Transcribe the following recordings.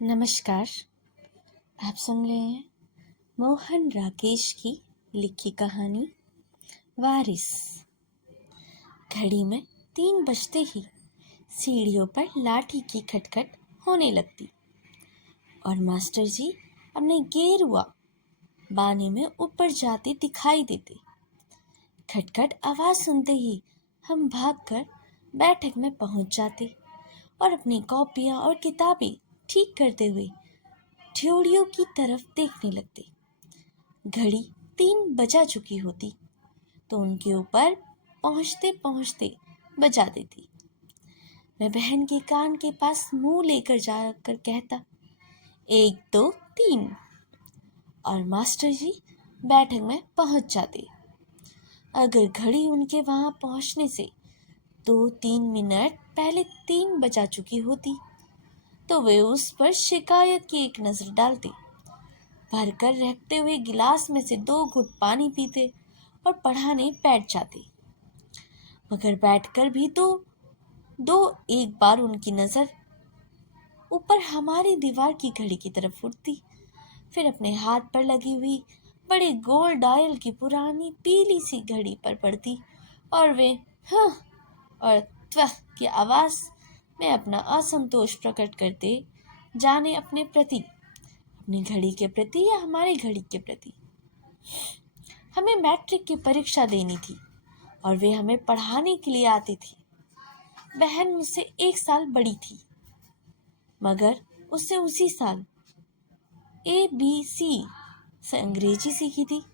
नमस्कार। आप सुन रहे हैं मोहन राकेश की लिखी कहानी वारिस। घड़ी में 3 बजते ही सीढ़ियों पर लाठी की खटखट होने लगती और मास्टर जी अपने गेरुआ बाने में ऊपर जाते दिखाई देते। खटखट आवाज़ सुनते ही हम भागकर बैठक में पहुंच जाते और अपनी कॉपियां और किताबें ठीक करते हुए ड्योढ़ियों की तरफ देखने लगते। घड़ी 3 बजा चुकी होती तो उनके ऊपर पहुंचते पहुंचते बजा देती। मैं बहन के कान के पास मुंह लेकर जाकर कहता 1 2 3 और मास्टर जी बैठक में पहुंच जाते। अगर घड़ी उनके वहां पहुंचने से 2-3 मिनट पहले 3 बजा चुकी होती तो वे उस पर शिकायत की एक नजर डालते, भरकर रखते हुए गिलास में से 2 घुट पानी पीते और पढ़ाने बैठ जाते। मगर बैठकर भी तो एक बार उनकी नज़र ऊपर हमारी दीवार की घड़ी की तरफ उठती, फिर अपने हाथ पर लगी हुई बड़े गोल डायल की पुरानी पीली सी घड़ी पर पड़ती और वे हाँ और त्वह की आवाज़ में अपना असंतोष प्रकट करते, जाने अपने प्रति, अपनी घड़ी के प्रति या हमारी घड़ी के प्रति। हमें मैट्रिक की परीक्षा देनी थी और वे हमें पढ़ाने के लिए आती थी। बहन मुझसे 1 साल बड़ी थी, मगर उससे उसी साल ABC से अंग्रेजी सीखी थी।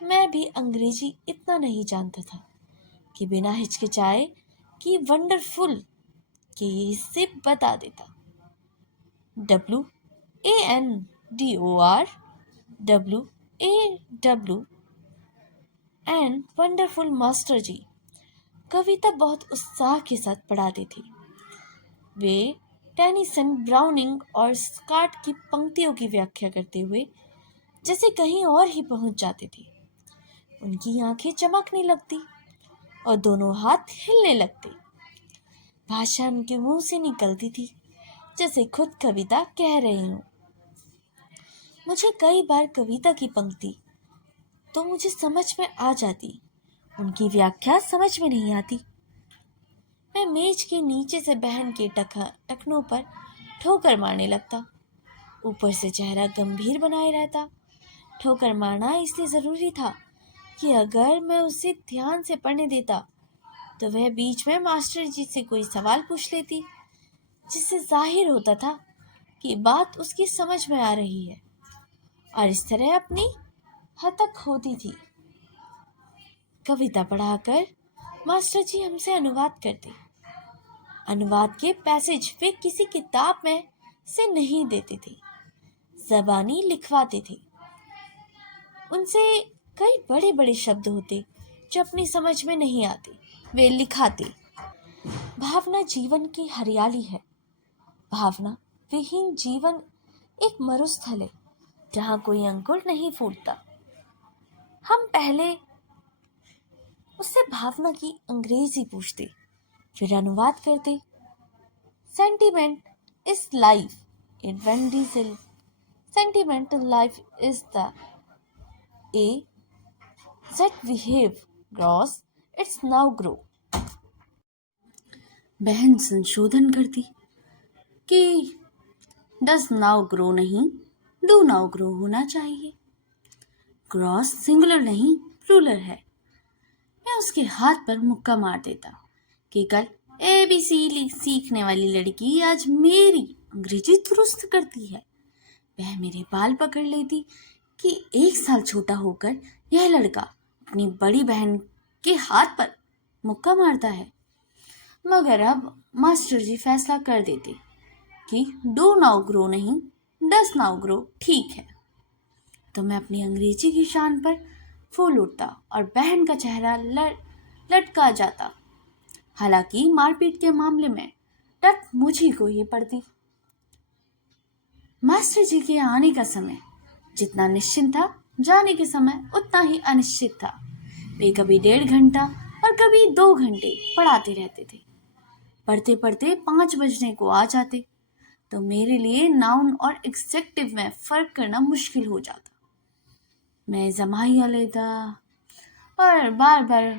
मैं भी अंग्रेजी इतना नहीं जानता था कि बिना हिचकिचाए कि वंडरफुल के ये हिस्से बता देता। WANDOR WAW and wonderful master ji कविता बहुत उत्साह के साथ पढ़ाते थे। वे टेनिसन, ब्राउनिंग और स्कॉट की पंक्तियों की व्याख्या करते हुए जैसे कहीं और ही पहुंच जाते थे। उनकी आंखें चमकने लगती और दोनों हाथ हिलने लगते। भाषा उनके मुंह से निकलती थी जैसे खुद कविता कह रही हूँ। मुझे कई बार कविता की पंक्ति तो मुझे समझ में आ जाती, उनकी व्याख्या समझ में नहीं आती। मैं मेज के नीचे से बहन के टखनों पर ठोकर मारने लगता। ऊपर से चेहरा गंभीर बनाए रहता। ठोकर मारना इसलिए ज़रूरी था कि अगर मैं उसे ध्यान से पढ़ने देता तो वह बीच में मास्टर जी से कोई सवाल पूछ लेती, जिससे जाहिर होता था कि बात उसकी समझ में आ रही है और इस तरह अपनी हतक होती थी। कविता पढ़ाकर मास्टर जी हमसे अनुवाद करते। अनुवाद के पैसेज वे किसी किताब में से नहीं देते थे, ज़बानी लिखवाते थे। उनसे कई बड़े बड़े शब्द होते जो अपनी समझ में नहीं आते, वे लिखाते। भावना जीवन की हरियाली है। भावना विहीन जीवन एक मरुस्थल है जहाँ कोई अंकुर नहीं फूटता। हम पहले उससे भावना की अंग्रेजी पूछते, फिर अनुवाद करते। Sentiment is life in one diesel. Sentimental life is the A that behave gross, it's now grow। बहन संशोधन करती कि डज नाउ ग्रो नहीं, डू नाउ ग्रो होना चाहिए। ग्रॉस सिंगुलर नहीं प्लूरल है। मैं उसके हाथ पर मुक्का मार देता कि कल ABC सीखने वाली लड़की आज मेरी अंग्रेजी दुरुस्त करती है। वह मेरे बाल पकड़ लेती कि 1 साल छोटा होकर यह लड़का अपनी बड़ी बहन के हाथ पर मुक्का मारता है। मगर अब मास्टर जी फैसला कर देते कि डू नाउ ग्रो नहीं, डस नाउ ग्रो ठीक है। तो मैं अपनी अंग्रेजी की शान पर फूल उठता और बहन का चेहरा लटका जाता। हालांकि मारपीट के मामले में टट मुझी को ही पड़ती। मास्टर जी के आने का समय जितना निश्चित था, जाने के समय उतना ही अनिश्चित था। वे कभी 1.5 घंटा और कभी 2 घंटे पढ़ाते रहते थे। पढ़ते पढ़ते 5 बजने को आ जाते। तो मेरे लिए नाउन और एग्जेक्टिव में फ़र्क करना मुश्किल हो जाता। मैं जमाइया लेता और बार बार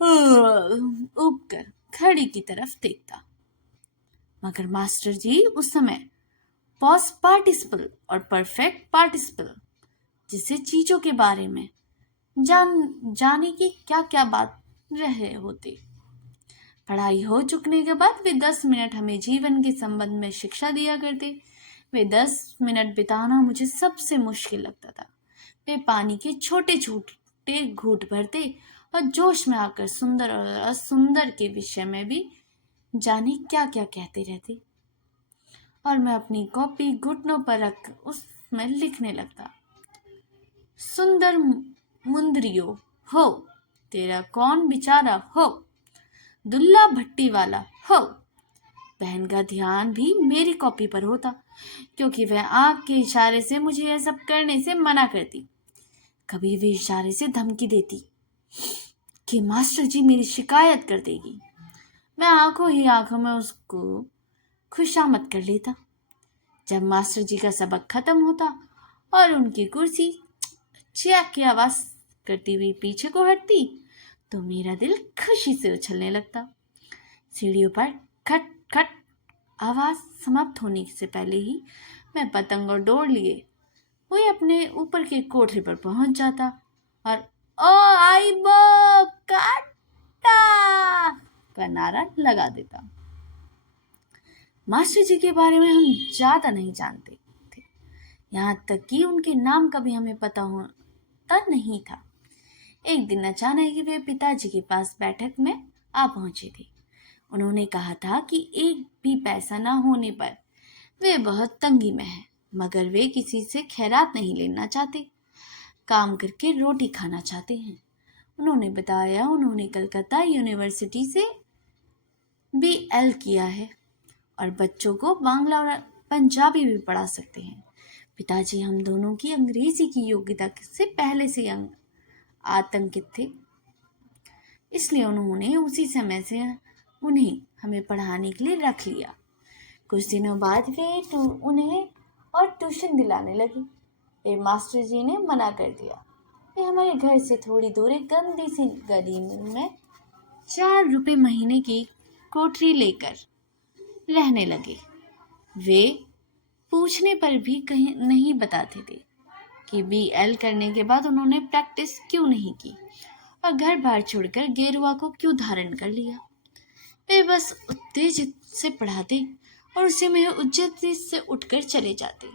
उब कर घड़ी की तरफ देखता। मगर मास्टर जी उस समय पॉस्ट पार्टिसिपल और परफेक्ट पार्टिसिपल जिससे चीजों के बारे में जाने की क्या क्या बात रहे होते। पढ़ाई हो चुकने के बाद वे 10 मिनट हमें जीवन के संबंध में शिक्षा दिया करते। वे 10 मिनट बिताना मुझे सबसे मुश्किल लगता था। वे पानी के छोटे छोटे घूंट भरते और जोश में आकर सुंदर और असुंदर के विषय में भी जाने क्या क्या कहते रहते, और मैं अपनी कॉपी घुटनों पर रख उसमें लिखने लगता। सुंदर मुंदरियो हो, तेरा कौन बेचारा हो, दुल्ला भट्टी वाला हो। बहन का ध्यान भी मेरी कॉपी पर होता, क्योंकि वह आंख के इशारे से मुझे यह सब करने से मना करती। कभी वे इशारे से धमकी देती कि मास्टर जी मेरी शिकायत कर देगी। मैं आंखों ही आंखों में उसको खुशामद कर लेता। जब मास्टर जी का सबक खत्म होता और उनकी कुर्सी चैक की आवाज करती हुई पीछे को हटती, तो मेरा दिल खुशी से उछलने लगता। सीढ़ियों पर खट खट आवाज समाप्त होने से पहले ही मैं पतंग और डोर लिए वही अपने ऊपर के कोठरी पर पहुंच जाता और ओ आइबो काटा का नारा लगा देता। मास्टर जी के बारे में हम ज्यादा नहीं जानते थे, यहाँ तक कि उनके नाम का भी हमें पता होता नहीं था। एक दिन अचानक ही वे पिताजी के पास बैठक में आ पहुंचे थे। उन्होंने कहा था कि एक भी पैसा न होने पर वे बहुत तंगी में हैं, मगर वे किसी से खैरात नहीं लेना चाहते, काम करके रोटी खाना चाहते हैं। उन्होंने बताया उन्होंने कलकत्ता यूनिवर्सिटी से BL किया है और बच्चों को बांग्ला और पंजाबी भी पढ़ा सकते हैं। पिताजी हम दोनों की अंग्रेजी की योग्यता से पहले से आतंकित थे, इसलिए उन्होंने उसी समय से उन्हें हमें पढ़ाने के लिए रख लिया। कुछ दिनों बाद वे उन्हें और ट्यूशन दिलाने लगी। वे मास्टर जी ने मना कर दिया। वे हमारे घर से थोड़ी दूर एक गंदी सी गली में 4 रुपए महीने की कोठरी लेकर रहने लगे। वे पूछने पर भी कहीं नहीं बताते थे कि BL करने के बाद उन्होंने प्रैक्टिस क्यों नहीं की और घर बार छोड़कर गेरुआ को क्यों धारण कर लिया। वे बस उत्तेजित से पढ़ाते और उसी में उज्जत से उठकर चले जाते।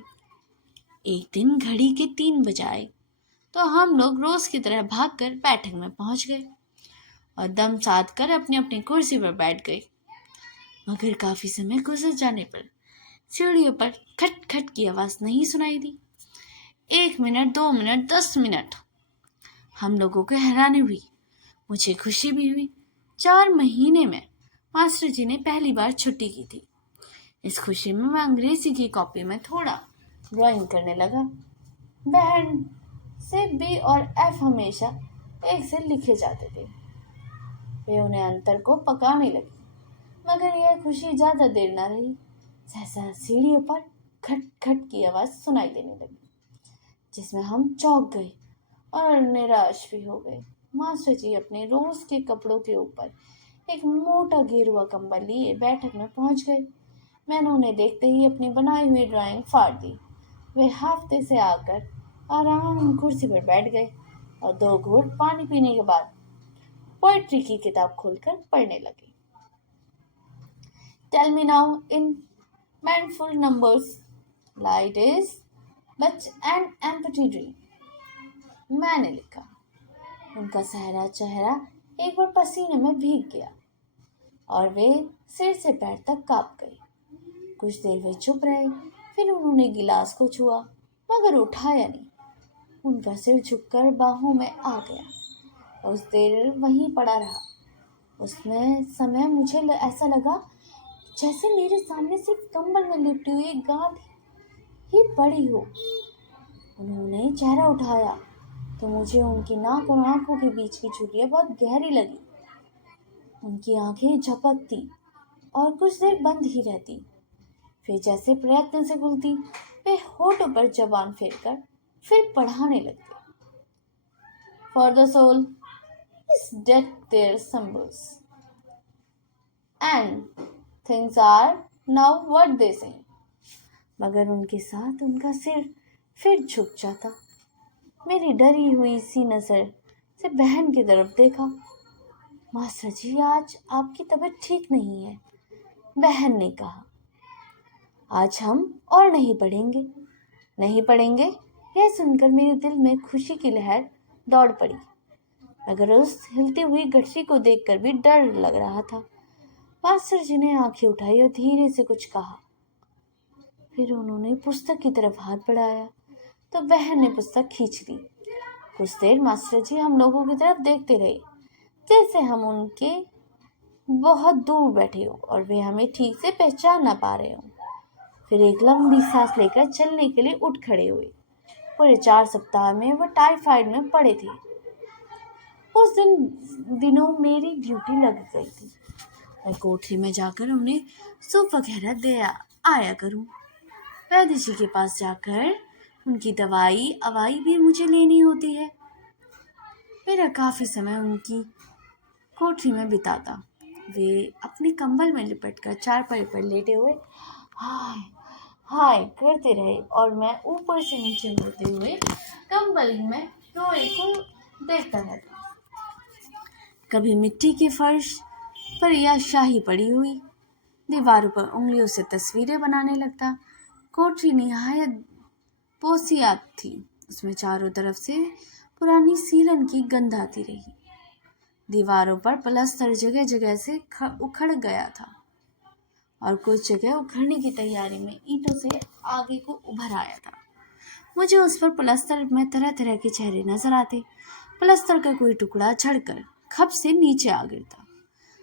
एक दिन घड़ी के 3 बज आए तो हम लोग रोज की तरह भागकर बैठक में पहुंच गए और दम साध कर अपनी अपनी कुर्सी पर बैठ गए। मगर काफी समय गुजर जाने पर सीढ़ियों पर खट खट की आवाज नहीं सुनाई दी। 1 मिनट, 2 मिनट, 10 मिनट हम लोगों को हैरानी हुई, मुझे खुशी भी हुई। 4 महीने में मास्टर जी ने पहली बार छुट्टी की थी। इस खुशी में मैं अंग्रेजी की कॉपी में थोड़ा ड्राइंग करने लगा। बहन से B और F हमेशा एक से लिखे जाते थे। वे उन्हें अंतर को पकाने लगी, मगर यह खुशी ज्यादा देर न रही। सहसा सीढ़ियों पर खट खट की आवाज सुनाई देने लगी, जिसमें हम चौंक गए और निराश भी हो गए। मास्टर जी अपने रोज के कपड़ों के ऊपर एक मोटा गेरुआ कंबल लिए बैठक में पहुंच गए। मैंने उन्हें देखते ही अपनी बनाई हुई ड्राइंग फाड़ दी। वे हाफते से आकर आराम कुर्सी पर बैठ गए और 2 घूंट पानी पीने के बाद पोएट्री की किताब खोलकर पढ़ने लगे। Tell me now in mindful numbers, light is but an empty dream. मैंने लिखा। उनका सहरा चेहरा एक बार पसीने में भीग गया और वे सिर से पैर तक कांप गए। कुछ देर वे चुप रहे, फिर उन्होंने गिलास को छुआ मगर उठाया नहीं। उनका सिर झुककर बाहों में आ गया। उस देर वहीं पड़ा रहा। उसमें समय मुझे ऐसा लगा जैसे मेरे सामने सिर्फ कंबल में लिपटी हुई एक गांठ ही पड़ी हो। उन्होंने चेहरा उठाया तो मुझे उनकी नाक और आंखों के बीच की झुर्रियां बहुत गहरी लगी। उनकी आंखें झपकती और कुछ देर बंद ही रहती, फिर जैसे प्रयत्न से खुलती, वे होठों पर जबान फेरकर फिर पढ़ाने लगते। For the soul is dead their symbols, and things are now what they say. मगर उनके साथ उनका सिर फिर झुक जाता। मेरी डरी हुई सी नजर से बहन की तरफ देखा। मास्टर जी, आज आपकी तबीयत ठीक नहीं है, बहन ने कहा। आज हम और नहीं पढ़ेंगे। नहीं पढ़ेंगे, यह सुनकर मेरे दिल में खुशी की लहर दौड़ पड़ी, मगर उस हिलती हुई गठरी को देखकर भी डर लग रहा था। मास्टर जी ने आंखें उठाई और धीरे से कुछ कहा। फिर उन्होंने पुस्तक की तरफ हाथ बढ़ाया तो बहन ने पुस्तक खींच ली। कुछ देर मास्टर जी हम लोगों की तरफ देखते रहे, जैसे हम उनके बहुत दूर बैठे हो और वे हमें ठीक से पहचान ना पा रहे हो। फिर एक लंबी सांस लेकर चलने के लिए उठ खड़े हुए। पूरे 4 सप्ताह में वो टाइफाइड में पड़े थे। उस दिनों मेरी ड्यूटी लग गई थी। मैं कोठरी में जाकर उन्हें सूप वगैरह दे आया करूं। वैद्य जी के पास जाकर उनकी दवाई अवाई भी मुझे लेनी होती है। मेरा काफ़ी समय उनकी कोठरी में बिताता। वे अपने कंबल में लिपटकर चारपाई पर लेटे हुए हाय हाय करते रहे और मैं ऊपर से नीचे मुड़ते हुए कंबल में रोए को देखता रहता। कभी मिट्टी के फर्श पर या शाही पड़ी हुई दीवारों पर उंगलियों से तस्वीरें बनाने लगता। कोठरी निहायत पोसियात थी। उसमें चारों तरफ से पुरानी सीलन की गंध आती रही। दीवारों पर प्लास्टर जगह जगह से उखड़ गया था और कुछ जगह उखड़ने की तैयारी में ईंटों से आगे को उभर आया था। मुझे उस पर प्लास्टर में तरह तरह के चेहरे नजर आते। प्लास्टर का कोई टुकड़ा झड़कर खप से नीचे आ गिरता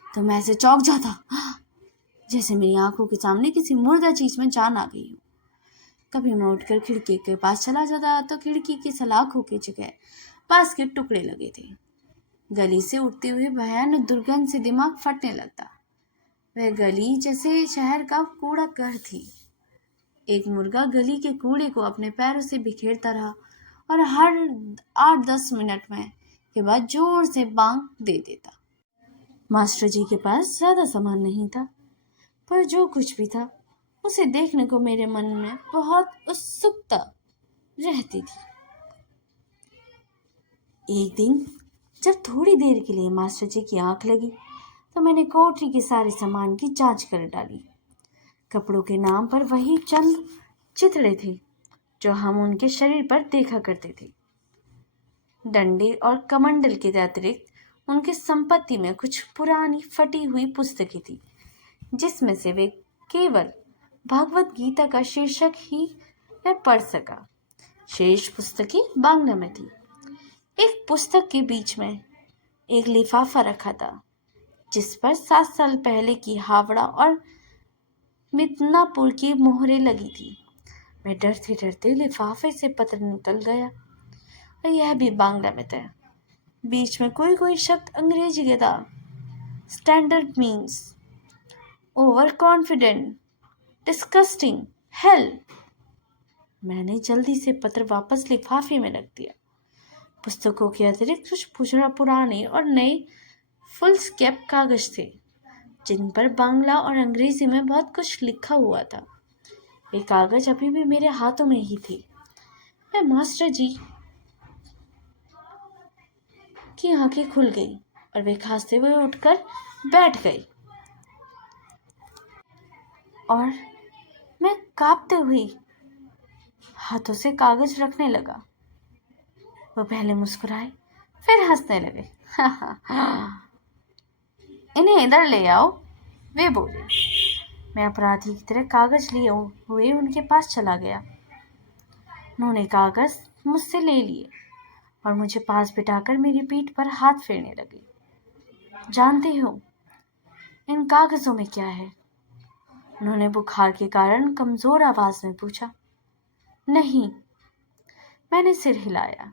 तो मैं ऐसे चौंक जाता, जैसे मेरी आंखों के सामने किसी मुर्दा चीज में जान आ गई हो। कभी मैं उठकर खिड़की के पास चला जाता तो खिड़की की सलाखों की जगह पास के टुकड़े लगे थे। गली से उठते हुए भयानक दुर्गंध से दिमाग फटने लगता। वह गली जैसे शहर का कूड़ा घर थी। एक मुर्गा गली के कूड़े को अपने पैरों से बिखेरता रहा और हर 8-10 मिनट में के बाद जोर से बांग दे देता। मास्टर जी के पास ज्यादा सामान नहीं था, पर जो कुछ भी था उसे देखने को मेरे मन में बहुत उत्सुकता रहती थी। एक दिन जब थोड़ी देर के लिए मास्टर जी की आंख लगी तो मैंने कोठरी के सारे सामान की जांच कर डाली। कपड़ों के नाम पर वही चंद चितड़े थे जो हम उनके शरीर पर देखा करते थे। डंडे और कमंडल के अतिरिक्त उनकी संपत्ति में कुछ पुरानी फटी हुई पुस्तकें थी, जिसमें से वे केवल भागवत गीता का शीर्षक ही मैं पढ़ सका। शेष पुस्तकें बांग्ला में थी। एक पुस्तक के बीच में एक लिफाफा रखा था जिस पर 7 साल पहले की हावड़ा और मिदनापुर की मोहरें लगी थी। मैं डरते डरते लिफाफे से पत्र निकल गया और यह भी बांग्ला में था। बीच में कोई कोई शब्द अंग्रेजी के था। Standard means over confident, disgusting, hello. मैंने जल्दी से पत्र वापस लिफाफे में रख दिया। पुस्तकों के अतिरिक्त कुछ पुराने और नए फुल स्केप कागज थे जिन पर बांग्ला और अंग्रेजी में बहुत कुछ लिखा हुआ था। वे कागज अभी भी मेरे हाथों में ही थे। मैं मास्टर जी की आंखें खुल गई और वे खांसते हुए उठकर बैठ गए और मैं कांपते हुए हाथों से कागज रखने लगा। वो पहले मुस्कुराए, फिर हंसने लगे। इन्हें इधर ले आओ, वे बोले। मैं अपराधी की तरह कागज लिए हुए उनके पास चला गया। उन्होंने कागज मुझसे ले लिए और मुझे पास बिठाकर मेरी पीठ पर हाथ फेरने लगे। जानते हो इन कागजों में क्या है? उन्होंने बुखार के कारण कमजोर आवाज में पूछा। नहीं, मैंने सिर हिलाया।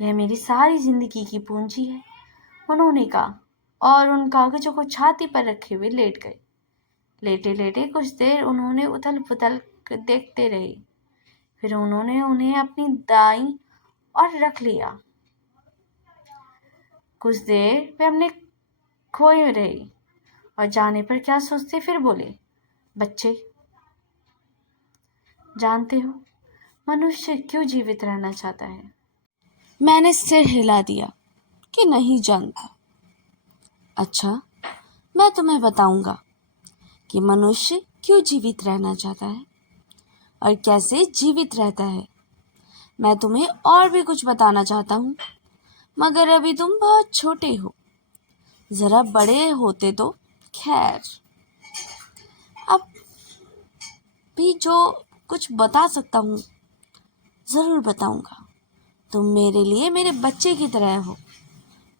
यह मेरी सारी जिंदगी की पूंजी है, उन्होंने कहा और उन कागजों को छाती पर रखे हुए लेट गए। लेटे लेटे कुछ देर उन्होंने उथल पुथल देखते रहे। फिर उन्होंने उन्हें अपनी दाईं और रख लिया। कुछ देर वे अपने खोए रहे और जाने पर क्या सोचते, फिर बोले, बच्चे, जानते हो मनुष्य क्यों जीवित रहना चाहता है? मैंने सिर हिला दिया कि नहीं जानता। अच्छा, मैं तुम्हें बताऊंगा कि मनुष्य क्यों जीवित रहना चाहता है और कैसे जीवित रहता है। मैं तुम्हें और भी कुछ बताना चाहता हूँ, मगर अभी तुम बहुत छोटे हो। जरा बड़े होते तो खैर। अब भी जो कुछ बता सकता हूँ जरूर बताऊंगा। तुम मेरे लिए मेरे बच्चे की तरह हो।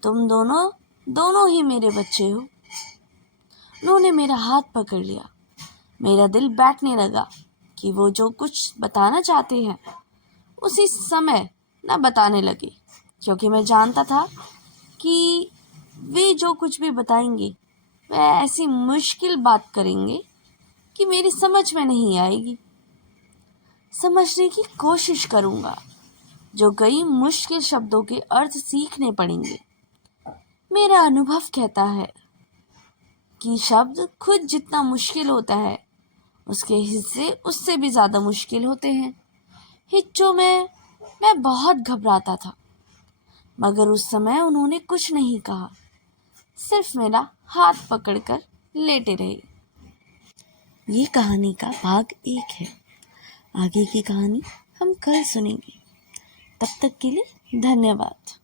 तुम दोनों ही मेरे बच्चे हो। उन्होंने मेरा हाथ पकड़ लिया। मेरा दिल बैठने लगा कि वो जो कुछ बताना चाहते हैं उसी समय न बताने लगे, क्योंकि मैं जानता था कि वे जो कुछ भी बताएंगे वह ऐसी मुश्किल बात करेंगे कि मेरी समझ में नहीं आएगी। समझने की कोशिश करूंगा, जो कई मुश्किल शब्दों के अर्थ सीखने पड़ेंगे। मेरा अनुभव कहता है कि शब्द खुद जितना मुश्किल होता है उसके हिस्से उससे भी ज़्यादा मुश्किल होते हैं। हिच्चों में मैं बहुत घबराता था, मगर उस समय उन्होंने कुछ नहीं कहा, सिर्फ मेरा हाथ पकड़कर लेटे रहे। ये कहानी का भाग 1 है। आगे की कहानी हम कल सुनेंगे। तब तक के लिए धन्यवाद।